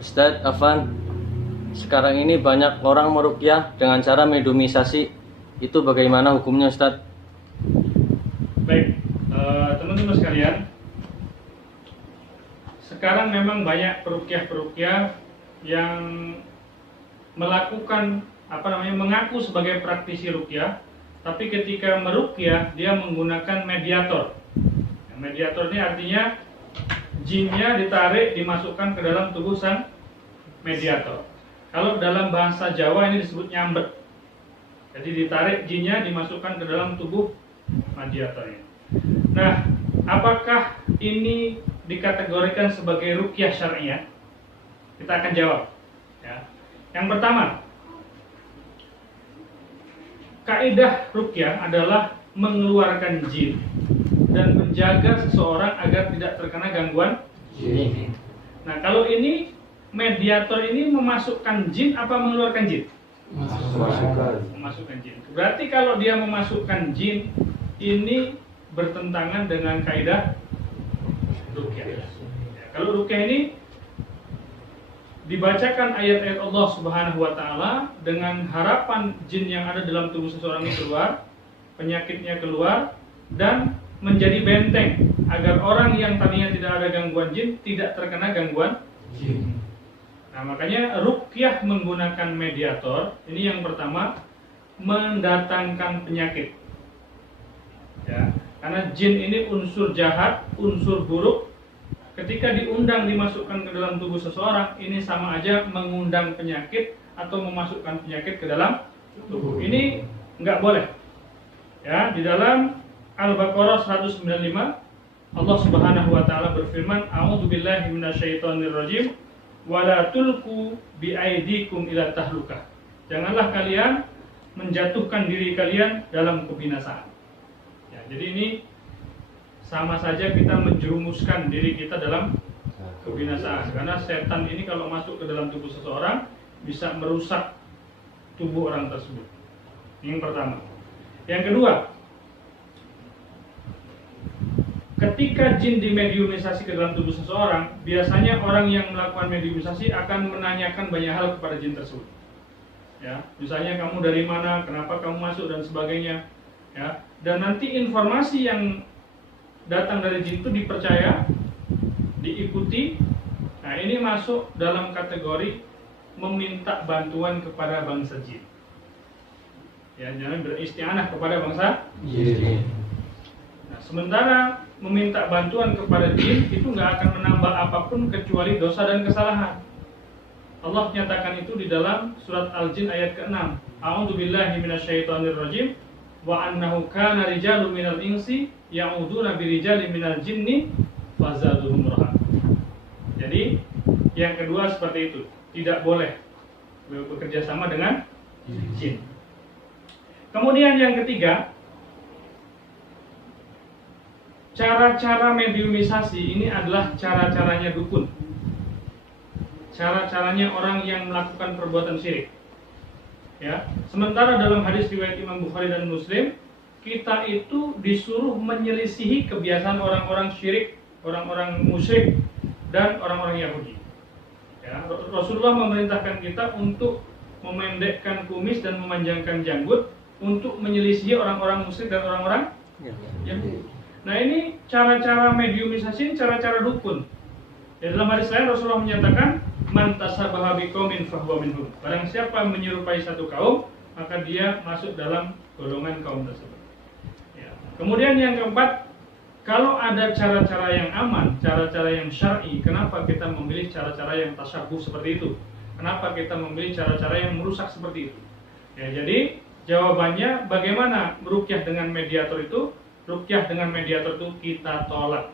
Ustadz Afan, sekarang ini banyak orang meruqyah dengan cara mediumisasi. Itu bagaimana hukumnya, Ustadz? Baik, teman-teman sekalian, sekarang memang banyak peruqyah-peruqyah yang melakukan mengaku sebagai praktisi ruqyah, tapi ketika meruqyah dia menggunakan mediator. Mediator ini artinya jinnya ditarik, dimasukkan ke dalam tubuh sang mediator. Kalau dalam bahasa Jawa ini disebut nyambet. Jadi ditarik jinnya, dimasukkan ke dalam tubuh mediatornya. Nah, apakah ini dikategorikan sebagai ruqyah syar'iyah? Kita akan jawab. Ya. Yang pertama, kaidah ruqyah adalah mengeluarkan jin dan menjaga seseorang agar tidak terkena gangguan jin. Nah, kalau ini mediator ini memasukkan jin apa mengeluarkan jin? Memasukkan jin. Berarti kalau dia memasukkan jin, ini bertentangan dengan kaidah ruqyah. Ya, kalau ruqyah ini dibacakan ayat-ayat Allah Subhanahu wa taala dengan harapan jin yang ada dalam tubuh seseorang ini keluar, penyakitnya keluar, dan menjadi benteng agar orang yang tadinya tidak ada gangguan jin tidak terkena gangguan jin. Nah, makanya ruqyah menggunakan mediator ini yang pertama, mendatangkan penyakit. Ya, karena jin ini unsur jahat, unsur buruk. Ketika diundang dimasukkan ke dalam tubuh seseorang, ini sama aja mengundang penyakit atau memasukkan penyakit ke dalam tubuh. Ini nggak boleh. Ya, di dalam Al-Baqarah 195 Allah Subhanahu wa taala berfirman, "A'udzubillahi minasyaitonirrajim wa la tulqu biaidikum ila tahlukah." Janganlah kalian menjatuhkan diri kalian dalam kebinasaan. Ya, jadi ini sama saja kita menjerumuskan diri kita dalam kebinasaan, karena setan ini kalau masuk ke dalam tubuh seseorang bisa merusak tubuh orang tersebut. Yang pertama. Yang kedua, ketika jin dimediumisasi ke dalam tubuh seseorang, biasanya orang yang melakukan mediumisasi akan menanyakan banyak hal kepada jin tersebut. Ya, misalnya kamu dari mana, kenapa kamu masuk dan sebagainya. Ya, dan nanti informasi yang datang dari jin itu dipercaya, diikuti. Nah, ini masuk dalam kategori meminta bantuan kepada bangsa jin. Ya, jangan beristianah kepada bangsa jin. Nah, sementara meminta bantuan kepada jin itu nggak akan menambah apapun kecuali dosa dan kesalahan. Allah nyatakan itu di dalam surat Al-Jin ayat ke-6. A'udzubillahi minasyaitonirrajim wa annahu kana rijalun minal insi ya'uduna birijalin minal jinni fazaduhum raha. Jadi yang kedua seperti itu, tidak boleh bekerja sama dengan jin. Kemudian yang ketiga, cara-cara mediumisasi ini adalah cara-caranya dukun. Cara-caranya orang yang melakukan perbuatan syirik. Ya, sementara dalam hadis riwayat Imam Bukhari dan Muslim, kita itu disuruh menyelisihi kebiasaan orang-orang syirik, orang-orang musyrik dan orang-orang Yahudi. Ya, Rasulullah memerintahkan kita untuk memendekkan kumis dan memanjangkan janggut untuk menyelisihi orang-orang musyrik dan orang-orang Yahudi. Nah, ini cara-cara mediumisasi, cara-cara dukun. Ya, dalam hadis lain Rasulullah menyatakan, "Man tasabbaha biqaumin fahuwa minhum." Barang siapa menyerupai satu kaum, maka dia masuk dalam golongan kaum tersebut. Ya. Kemudian yang keempat, kalau ada cara-cara yang aman, cara-cara yang syar'i, kenapa kita memilih cara-cara yang tasyabuh seperti itu? Kenapa kita memilih cara-cara yang merusak seperti itu? Ya, jadi jawabannya bagaimana meruqyah dengan mediator itu? Ruqyah dengan mediator itu kita tolak.